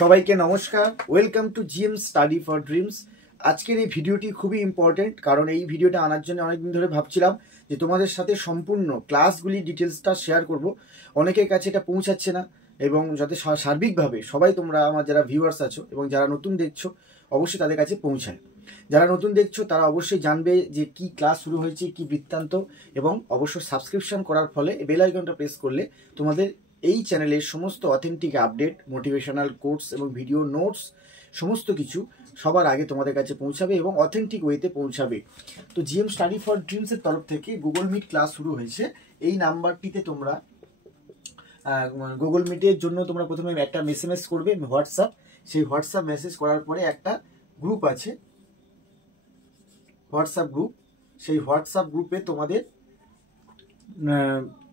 সবাইকে নমস্কার, welcome to GM study for dreams. আজকের এই ভিডিওটি খুবই ইম্পর্টেন্ট, কারণ এই ভিডিওটা আনার জন্য অনেকদিন ধরে ভাবছিলাম যে তোমাদের সাথে সম্পূর্ণ ক্লাসগুলি ডিটেলসটা শেয়ার করব। অনেকের কাছে এটা পৌঁছাচ্ছে না, এবং যাতে সার্বিকভাবে সবাই তোমরা আমার যারা ভিউয়ার্স আছো এবং যারা নতুন দেখছো অবশ্যই তাদের কাছে পৌঁছায়। যারা নতুন দেখছো তারা অবশ্যই জানবে যে কি ক্লাস শুরু হয়েছে, কি বৃত্তান্ত, এবং অবশ্যই সাবস্ক্রিপশন করার ফলে বেল আইকনটা প্রেস করলে তোমাদের এই চ্যানেলের সমস্ত অথেন্টিক আপডেট, মোটিভেশনাল কোর্স এবং ভিডিও নোটস সমস্ত কিছু সবার আগে তোমাদের কাছে পৌঁছাবে এবং অথেন্টিক ওয়েতে পৌঁছাবে। তো জিএম স্টাডি ফর ড্রিমসের তরফ থেকে গুগল মিট ক্লাস শুরু হয়েছে। এই নাম্বারটিতে তোমরা গুগল মিটের জন্য তোমরা প্রথমে একটা এসএমএস করবে হোয়াটসঅ্যাপ। সেই হোয়াটসঅ্যাপ মেসেজ করার পরে একটা গ্রুপ আছে, হোয়াটসঅ্যাপ গ্রুপ। সেই হোয়াটসঅ্যাপ গ্রুপে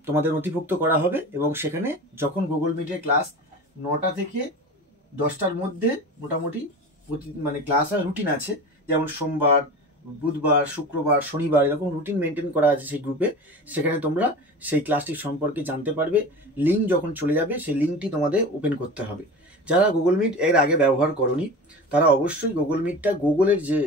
তোমাদের নথিভুক্ত করা হবে, এবং সেখানে যখন গুগল মিটের ক্লাস 9টা থেকে 10টার মধ্যে মোটামুটি ক্লাস আর রুটিন আছে, যেমন সোমবার, বুধবার, শুক্রবার, শনিবার এরকম রুটিন মেনটেন করা আছে সেই গ্রুপে। সেখানে তোমরা সেই ক্লাসটি সম্পর্কে জানতে পারবে। লিঙ্ক যখন চলে যাবে সেই লিঙ্কটি তোমাদের ওপেন করতে হবে। যারা গুগল মিট এর আগে ব্যবহার করনি তারা অবশ্যই গুগল মিটটা, গুগলের যে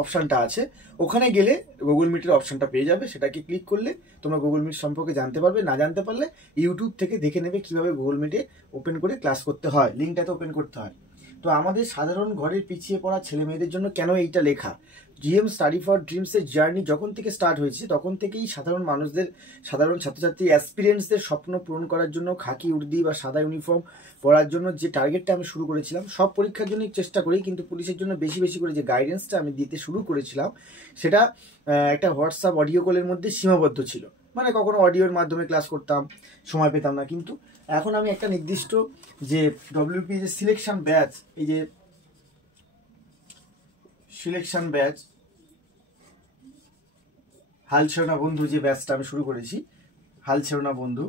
অপশানটা আছে ওখানে গেলে গুগল মিটের অপশানটা পেয়ে যাবে। সেটাকে ক্লিক করলে তোমরা গুগল মিট সম্পর্কে জানতে পারবে। না জানতে পারলে ইউটিউব থেকে দেখে নেবে কিভাবে গুগল মিটে ওপেন করে ক্লাস করতে হয়, লিঙ্কটাতে ওপেন করতে হয়। তো আমাদের সাধারণ ঘরের পিছিয়ে পড়া ছেলে মেয়েদের জন্য কেন এইটা লেখা? জিএম স্টাডি ফর ড্রিমসের জার্নি যখন থেকে স্টার্ট হয়েছে তখন থেকেই সাধারণ মানুষদের, সাধারণ ছাত্রছাত্রী অ্যাসপিরিয়েন্টসদের স্বপ্ন পূরণ করার জন্য খাকি উর্দি বা সাদা ইউনিফর্ম পরার জন্য যে টার্গেটটা আমি শুরু করেছিলাম, সব পরীক্ষার জন্যই চেষ্টা করি, কিন্তু পুলিশের জন্য বেশি বেশি করে যে গাইডেন্সটা আমি দিতে শুরু করেছিলাম সেটা একটা হোয়াটসঅ্যাপ অডিও কলের মধ্যে সীমাবদ্ধ ছিল। মানে কখনো অডিওর মাধ্যমে ক্লাস করতাম, সময় পেতাম না। কিন্তু এখন আমি একটা নির্দিষ্ট যে ডব্লিউপি যে সিলেকশন ব্যাচ, এই যে সিলেকশন ব্যাচ, হাল ছেড়ো না বন্ধু, যে ব্যাচটা আমি শুরু করেছি, হাল ছেড়ো না বন্ধু,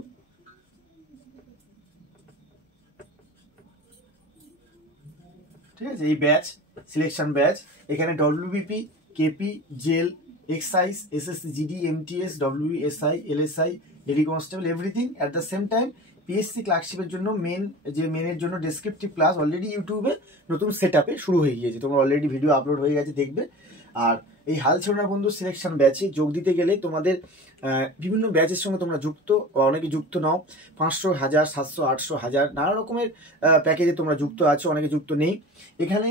ঠিক আছে, এই ব্যাচ সিলেকশন ব্যাচ। এখানে WBP, KP, jail, excise, SSC, GD, MTS, WSI, LSI, lady constable, everything. At the same time PSC ক্লার্কশিপের জন্য মেনের জন্য ডেসক্রিপটিভ ক্লাস অলরেডি ইউটিউবে নতুন সেট আপে শুরু হয়ে গিয়েছে। তোমরা অলরেডি ভিডিও আপলোড হয়ে গেছে, দেখবে। আর এই হাল ছেড়ো না বন্ধু সিলেকশন ব্যাচে যোগ দিতে গেলে তোমাদের বিভিন্ন ব্যাচের সঙ্গে তোমরা যুক্ত, অনেকে যুক্ত নাও, 500, 1000, 700, 800, 1000 নানা রকমের প্যাকেজে তোমরা যুক্ত আছো, অনেকে যুক্ত নেই। এখানে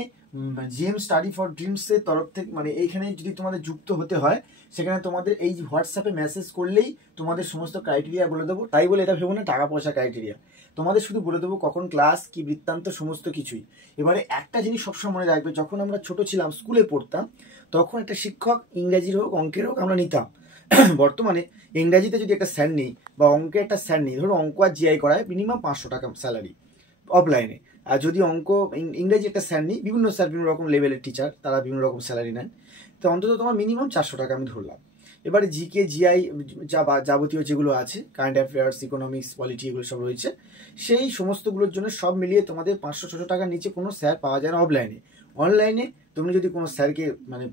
জিএম স্টাডি ফর ড্রিমসের তরফ থেকে এইখানে যদি তোমাদের যুক্ত হতে হয়, সেখানে তোমাদের এই হোয়াটসঅ্যাপে মেসেজ করলেই তোমাদের সমস্ত ক্রাইটেরিয়া বলে দেবো। তাই বলে এটা ভেবো না টাকা পয়সা ক্রাইটেরিয়া, তোমাদের শুধু বলে দেবো কখন ক্লাস, কি বৃত্তান্ত, সমস্ত কিছুই। এবারে একটা জিনিস সবসময় মনে রাখবে, যখন আমরা ছোট ছিলাম, স্কুলে পড়তাম, তখন একটা শিক্ষক ইংরাজির হোক অঙ্কের হোক আমরা নিতাম। বর্তমানে ইংরাজিতে যদি একটা স্যার নেই বা অঙ্কের একটা স্যার নেই, ধরো অঙ্ক আর জিআই করায় মিনিমাম 500 টাকা স্যালারি অফলাইনে। আর যদি ইংরেজি একটা স্যার নেই, বিভিন্ন স্যার বিভিন্ন রকম লেভেলের টিচার, তারা বিভিন্ন রকম স্যালারি নেন, তো অন্তত তোমার মিনিমাম 400 টাকা আমি ধরলাম। এবারে জিকে, জিআই যাবতীয় যেগুলো আছে, কারেন্ট অ্যাফেয়ার্স, ইকোনমিক্স, পলিটি, এগুলো সব রয়েছে, সেই সমস্তগুলোর জন্য সব মিলিয়ে তোমাদের 500-600 টাকার নিচে কোনো স্যার পাওয়া যায় না অফলাইনে। অনলাইনে তুমি যদি কোনো স্যারকে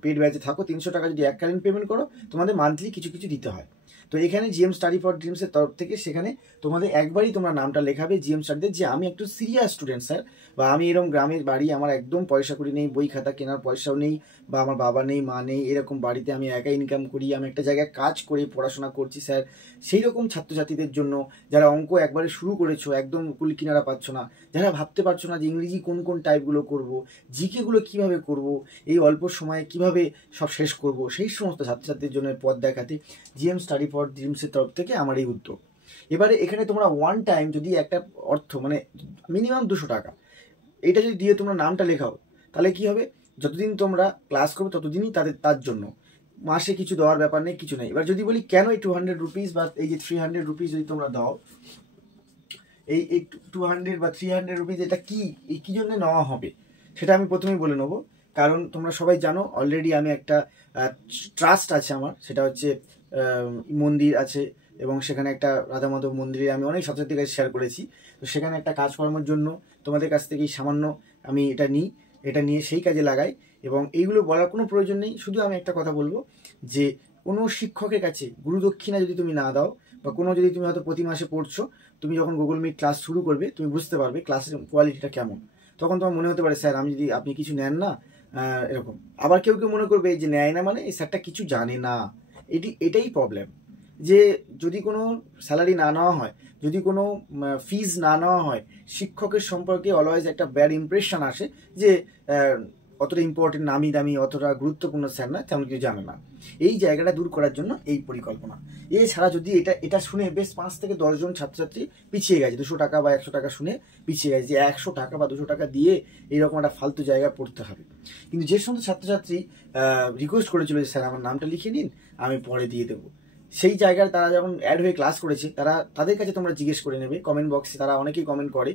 পেড ব্যাচে থাকো, 300 টাকা যদি এককালীন পেমেন্ট করো, তোমাদের মান্থলি কিছু কিছু দিতে হয়। তো এখানে জিএম স্টাডি ফর ড্রিমসের তরফ থেকে সেখানে তোমাদের একবারই তোমরা নামটা লেখাবে জিএম স্টাডিতে, যে আমি একটু সিরিয়াস স্টুডেন্ট স্যার, বা আমি এরকম গ্রামের বাড়ি, আমার একদম পয়সা করি নেই, বই খাতা কেনার পয়সাও নেই, বা আমার বাবা নেই, মা নেই, এরকম বাড়িতে আমি একা ইনকাম করি, আমি একটা জায়গায় কাজ করে পড়াশোনা করছি স্যার, সেই রকম ছাত্রছাত্রীদের জন্য, যারা অঙ্ক একবারে শুরু করেছো, একদম কুল কিনারা পাচ্ছ না, যারা ভাবতে পারছো না যে ইংরেজি কোন কোন টাইপগুলো করবো, জিকেগুলো কিভাবে করব, এই অল্প সময়ে কিভাবে সব শেষ করব, সেই সমস্ত ছাত্রছাত্রীদের জন্য পথ দেখাতে জিএম স্টাডি ফর ড্রিমসের তরফ থেকে আমার এই উদ্যোগ। এবারে এখানে তোমরা ওয়ান টাইম যদি একটা অর্থ মিনিমাম 200 টাকা এইটা যদি দিয়ে তোমরা নামটা লেখাও, তাহলে কি হবে, যতদিন তোমরা ক্লাস করবে ততদিনই তার জন্য, মাসে কিছু দেওয়ার ব্যাপার নেই, কিছু নেই। এবার যদি বলি কেন এই 200 রুপিস বা এই যে 300 রুপিস যদি তোমরা দাও, এই 200 বা 300 রুপিস এটা কি জন্য নেওয়া হবে, সেটা আমি প্রথমেই বলে নেবো। কারণ তোমরা সবাই জানো অলরেডি আমি একটা ট্রাস্ট আছে আমার, সেটা হচ্ছে মন্দির আছে, এবং সেখানে একটা রাধা মাধব মন্দিরে আমি অনেক ছাত্রছাত্রীর কাছে শেয়ার করেছি। তো সেখানে একটা কাজকর্মের জন্য তোমাদের কাছ থেকেই সামান্য আমি এটা নিয়ে সেই কাজে লাগাই। এবং এইগুলো বলার কোনো প্রয়োজন নেই, শুধু আমি একটা কথা বলবো যে কোনো শিক্ষকের কাছে গুরুদক্ষিণা যদি তুমি না দাও, বা কোনো যদি তুমি হয়তো প্রতি মাসে পড়ছো, তুমি যখন গুগল মিট ক্লাস শুরু করবে তুমি বুঝতে পারবে ক্লাসের কোয়ালিটিটা কেমন। তখন তোমার মনে হতে পারে স্যার আমি যদি আপনি কিছু নেন না, এরকম। আবার কেউ কেউ মনে করবে যে নেয় না মানে এই স্যারটা কিছু জানে না। এটাই প্রবলেম, যে যদি কোনো স্যালারি না নেওয়া হয়, যদি কোনো ফিজ না নেওয়া হয়, শিক্ষকের সম্পর্কে অলওয়েজ একটা ব্যাড ইমপ্রেশন আসে যে অতটা ইম্পর্টেন্ট, নামি দামি, অতটা গুরুত্বপূর্ণ স্যার না, তেমন কিছু জানে না। এই জায়গাটা দূর করার জন্য এই পরিকল্পনা। এছাড়া যদি এটা শুনে বেশ 5 থেকে 10 জন ছাত্রছাত্রী পিছিয়ে গেছে, 200 টাকা বা 100 টাকা শুনে পিছিয়ে গেছে, যে 100 টাকা বা 200 টাকা দিয়ে এইরকম একটা ফালতু জায়গায় পড়তে হবে। কিন্তু যে সমস্ত ছাত্রছাত্রী রিকোয়েস্ট করেছিল যে স্যার আমার নামটা লিখে নিন, আমি পরে দিয়ে দেবো, সেই জায়গায় তারা যখন অ্যাড হয়ে ক্লাস করেছে, তাদের কাছে তোমরা জিজ্ঞেস করে নেবে, কমেন্ট বক্সে তারা অনেকেই কমেন্ট করে,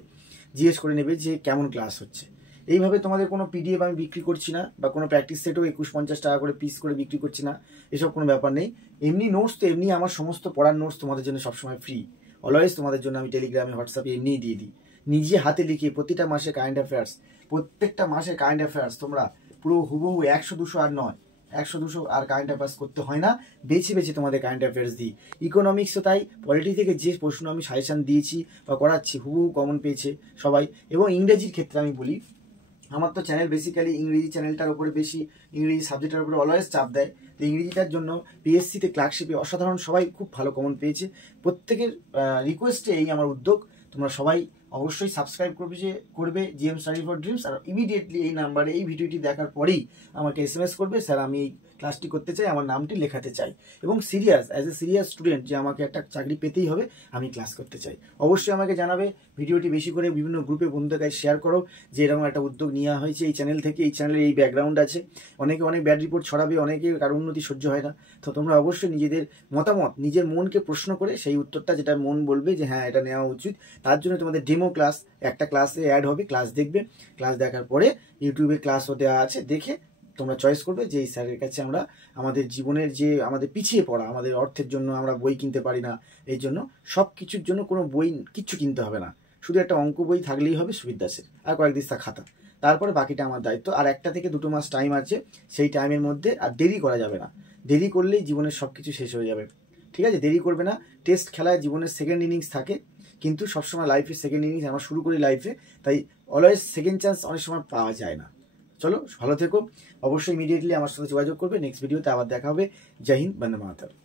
জিজ্ঞেস করে নেবে যে কেমন ক্লাস হচ্ছে। এইভাবে তোমাদের কোনো পিডিএফ আমি বিক্রি করছি না, বা কোনো প্র্যাকটিস সেটও 21-50 টাকা করে পিস করে বিক্রি করছি না, এসব কোনো ব্যাপার নেই। এমনি নোটস তো এমনি আমার সমস্ত পড়ার নোটস তোমাদের জন্য সবসময় ফ্রি, অলওয়েজ তোমাদের জন্য আমি টেলিগ্রামে, হোয়াটসঅ্যাপে এমনিই দিয়ে দিই, নিজে হাতে লিখে। প্রতিটা মাসে কারেন্ট অ্যাফেয়ার্স, প্রত্যেকটা মাসে কারেন্ট অ্যাফেয়ার্স তোমরা পুরো হুবহু 100-200 আর নয়, 100-200 আর কারেন্ট অ্যাফেয়ার্স করতে হয় না, বেছে বেছে তোমাদের কারেন্ট অ্যাফেয়ার্স দিই। ইকোনমিক্সও তাই, পলিটি থেকে যে প্রশ্ন আমি সাজেশন দিয়েছি বা করাচ্ছি হুবহু কমন পেয়েছে সবাই। এবং ইংরেজির ক্ষেত্রে আমি বলি, আমার তো চ্যানেল বেসিক্যালি ইংরেজি চ্যানেলটার উপরে বেশি, ইংরেজি সাবজেক্টের উপরে অলওয়েজ চাপ দেয়। তো ইংরেজিটার জন্য পিএসসিতে ক্লার্কশিপে অসাধারণ সবাই খুব ভালো কমন পেয়েছে। প্রত্যেকের রিকোয়েস্টে এই আমার উদ্যোগ, তোমরা সবাই অবশ্যই সাবস্ক্রাইব করবে জিএম স্টাডি ফর ড্রিমস, আর ইমিডিয়েটলি এই নাম্বারে এই ভিডিওটি দেখার পরেই আমাকে এসএমএস করবে, স্যার আমি এই ক্লাসটি করতে চাই, আমার নামটি লেখাতে চাই, এবং serious as a serious student যে আমাকে একটা চাকরি পেতেই হবে, আমি ক্লাস করতে চাই। অবশ্যই আমাকে জানাবে, ভিডিওটি বেশি করে বিভিন্ন গ্রুপে বন্ধুদের কাছে শেয়ার করো যে এরকম একটা উদ্যোগ নেওয়া হয়েছে এই চ্যানেল থেকে, এই চ্যানেলের এই ব্যাকগ্রাউন্ড আছে। অনেকে অনেক ব্যাড রিপোর্ট ছড়াবে, অনেকে কারো উন্নতি সহ্য হয় না। তো তোমরা অবশ্যই নিজেদের মতামত, নিজের মনকে প্রশ্ন করে সেই উত্তরটা যেটা মন বলবে যে হ্যাঁ এটা নেওয়া উচিত, তার জন্য তোমাদের ডেমো ক্লাস একটা ক্লাসে অ্যাড হবে, ক্লাস দেখবে, ক্লাস দেখার পরে ইউটিউবে ক্লাসও দেওয়া আছে, দেখে তোমরা চয়েস করবে যে এই স্যারের কাছে আমরা আমাদের জীবনের যে আমাদের পিছিয়ে পড়া, আমাদের অর্থের জন্য আমরা বই কিনতে পারি না, এই জন্য সব কিছুর জন্য কোনো বই কিচ্ছু কিনতে হবে না, শুধু একটা অঙ্ক বই থাকলেই হবে সুবিধা দাসের, আর কয়েক দিস্তা খাতা, তারপরে বাকিটা আমার দায়িত্ব। আর 1 থেকে 2 মাস টাইম আছে, সেই টাইমের মধ্যে আর দেরি করা যাবে না, দেরি করলেই জীবনের সব কিছু শেষ হয়ে যাবে। ঠিক আছে, দেরি করবে না। টেস্ট খেলায় জীবনের সেকেন্ড ইনিংস থাকে, কিন্তু সবসময় লাইফে সেকেন্ড ইনিংস আমরা শুরু করি লাইফে, তাই অলওয়েজ সেকেন্ড চান্স অনেক সময় পাওয়া যায় না। চলো ভালো থেকো, অবশ্যই ইমিডিয়েটলি আমার সাথে যোগাযোগ করবে, নেক্সট ভিডিওতে আবার দেখা হবে। জয় হিন্দ, বন্দে মাতরম।